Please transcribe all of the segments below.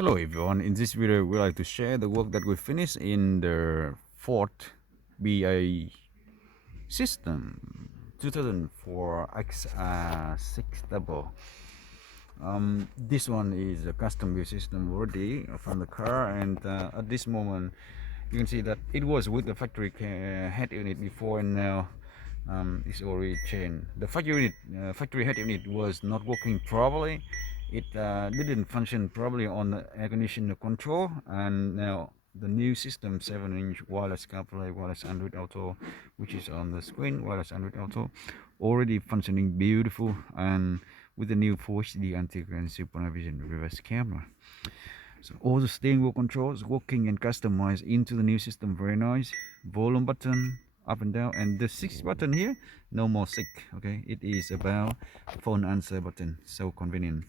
Hello everyone, in this video we like to share the work that we finished in the FORD BA system 2004 XR6 double. This one is a custom build system already from the car, and at this moment you can see that it was with the factory head unit before, and now it's already changed. The factory head unit was not working properly. It didn't function properly on the air conditioner control, and now the new system 7-inch wireless CarPlay, wireless Android Auto, which is on the screen, wireless Android Auto, already functioning beautiful, and with the new FHD anti-glare super night vision reverse camera. So all the steering wheel controls working and customized into the new system, very nice. Volume button up and down, and the 6 button here, no more sick. Okay, it is about phone answer button, so convenient.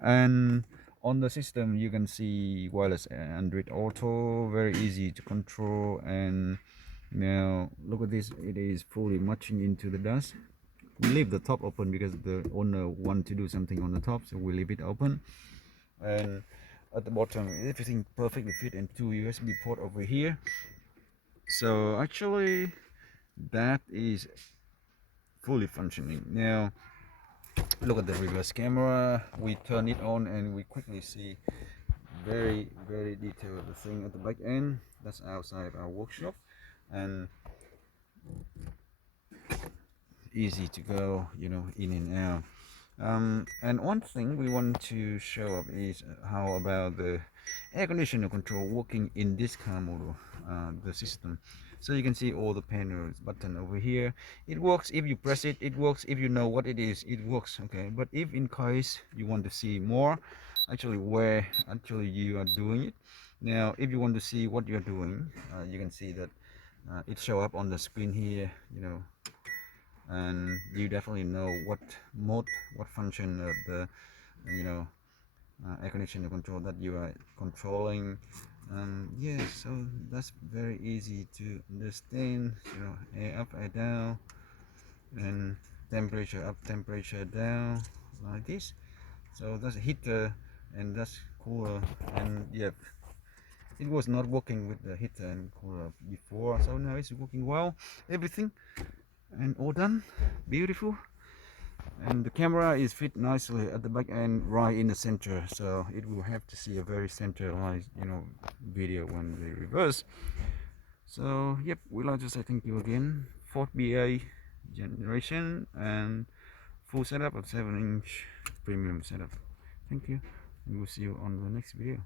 And on the system you can see wireless Android Auto, very easy to control. And now look at this, it is fully matching into the dash. We leave the top open because the owner want to do something on the top, so we leave it open. And at the bottom everything perfectly fit, and 2 USB port over here. So actually that is fully functioning. Now look at the reverse camera. We turn it on and we quickly see very detailed the thing at the back end. That's outside our workshop, and easy to go, you know, in and out. And one thing we want to show up is how about the air conditioner control working in this car model, the system. So you can see all the panels button over here. It works if you press it, it works if you know what it is, it works. Okay, but if in case you want to see more actually where actually you are doing it, now if you want to see what you're doing, you can see that it show up on the screen here, you know, and you definitely know what mode, what function of the, you know, air conditioner control that you are controlling. Yeah, so that's very easy to understand. You know, air up, air down, and temperature up, temperature down, like this. So that's heater and that's cooler. And yeah, it was not working with the heater and cooler before, so now it's working well. Everything and all done, beautiful. And the camera is fit nicely at the back end, right in the center, so it will have to see a very centralized, you know, video when they reverse. So yep, we'd like to say thank you again. FORD BA generation and full setup of 7-inch premium setup. Thank you, and we'll see you on the next video.